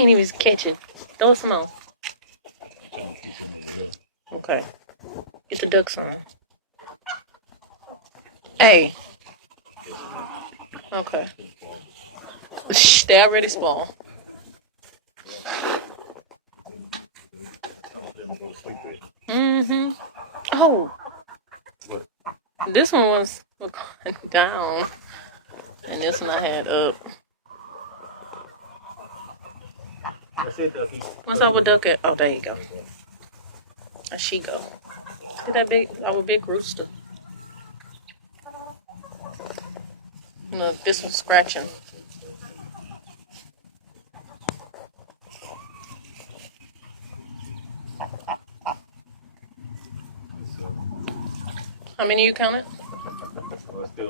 ain't even catch it. Throw some more. Okay. Get the ducks on. Hey. Okay. Shh, they already spawned. Mm-hmm. Oh, this one was down, and this one I had up. What's our duck at? Oh, there you go. There she go. Look at that our big rooster. Look, this one's scratching. How many you counted?